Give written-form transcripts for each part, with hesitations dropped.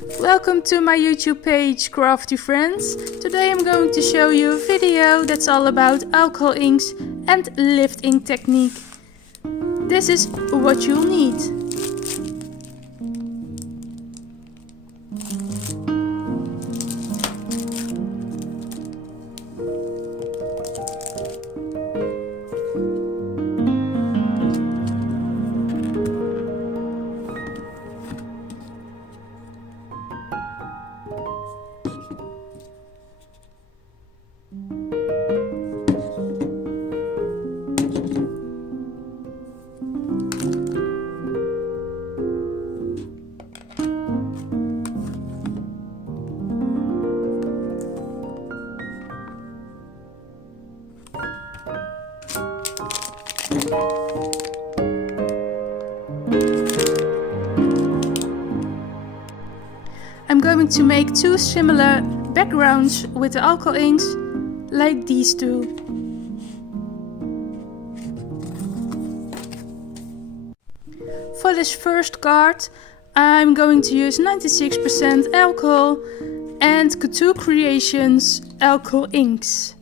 Welcome to my YouTube page, Crafty Friends. Today I'm going to show you a video that's all about alcohol inks and lifting technique. This is what you'll need. I'm going to make two similar backgrounds with the alcohol inks, like these two. For this first card, I'm going to use 96% alcohol and Couture Creations alcohol inks.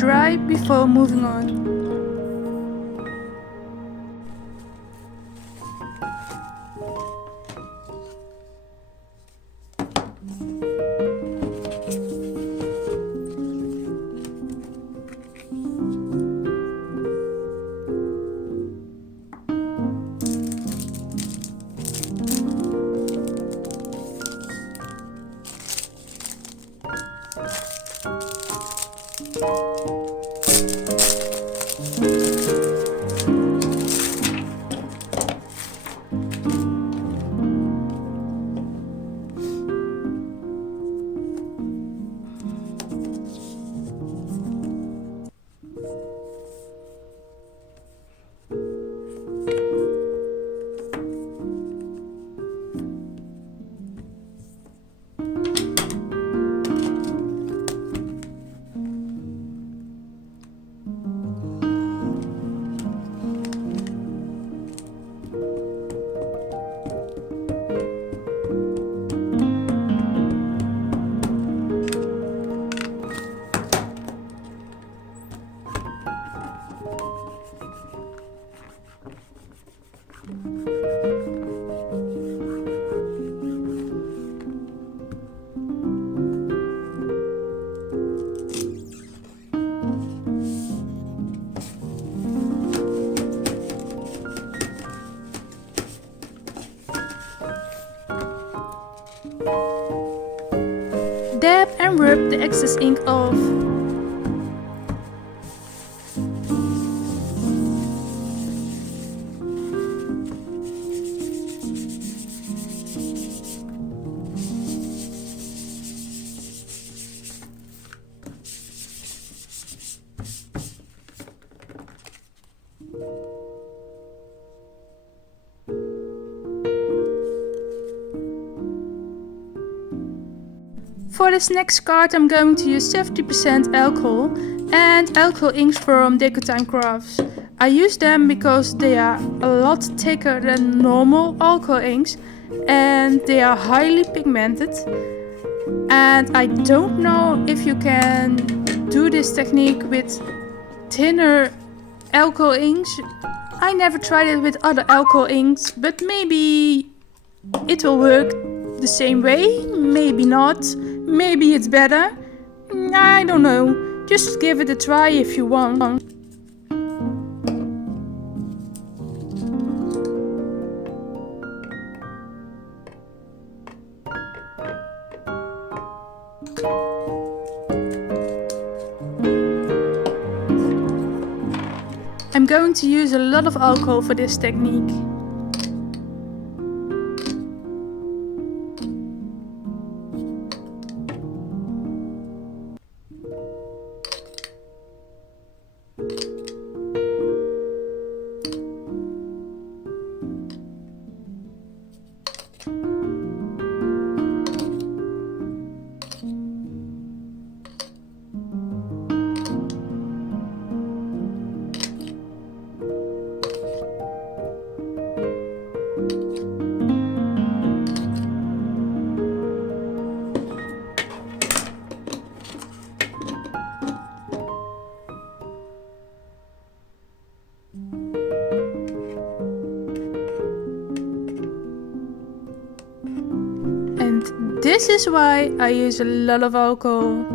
dry before moving on. Dab and rub the excess ink off. For this next card I'm going to use 70% alcohol and alcohol inks from AlinaCraft. I use them because they are a lot thicker than normal alcohol inks and they are highly pigmented. And I don't know if you can do this technique with thinner alcohol inks. I never tried it with other alcohol inks, but maybe it will work the same way, maybe not. Maybe it's better. I don't know. Just give it a try if you want. I'm going to use a lot of alcohol for this technique. This is why I use a lot of alcohol.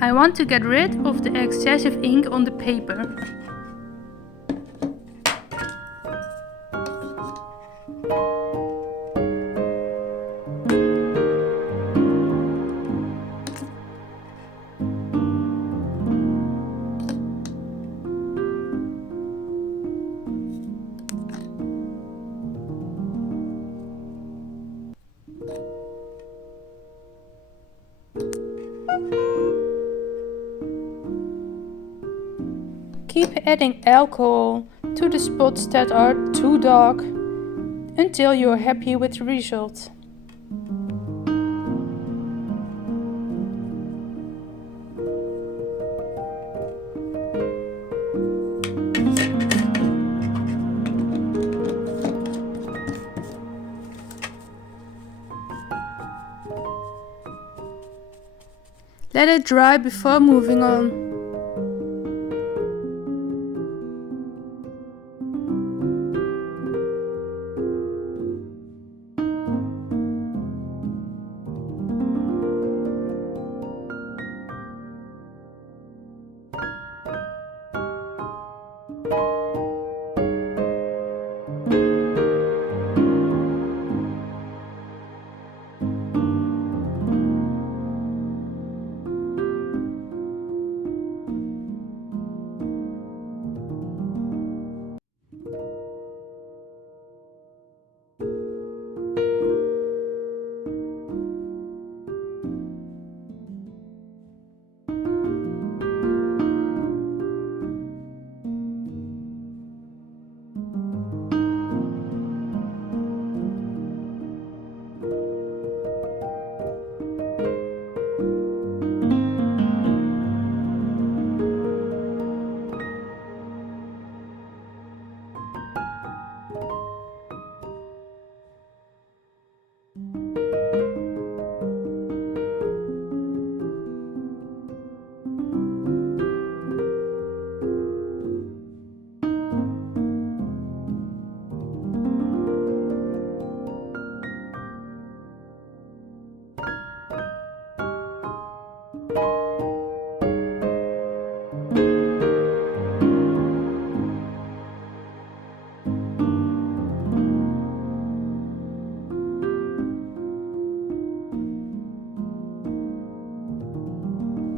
I want to get rid of the excessive ink on the paper. Keep adding alcohol to the spots that are too dark until you are happy with the result. Let it dry before moving on.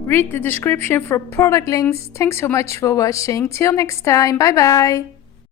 Read the description for product links. Thanks so much for watching. Till next time. Bye bye.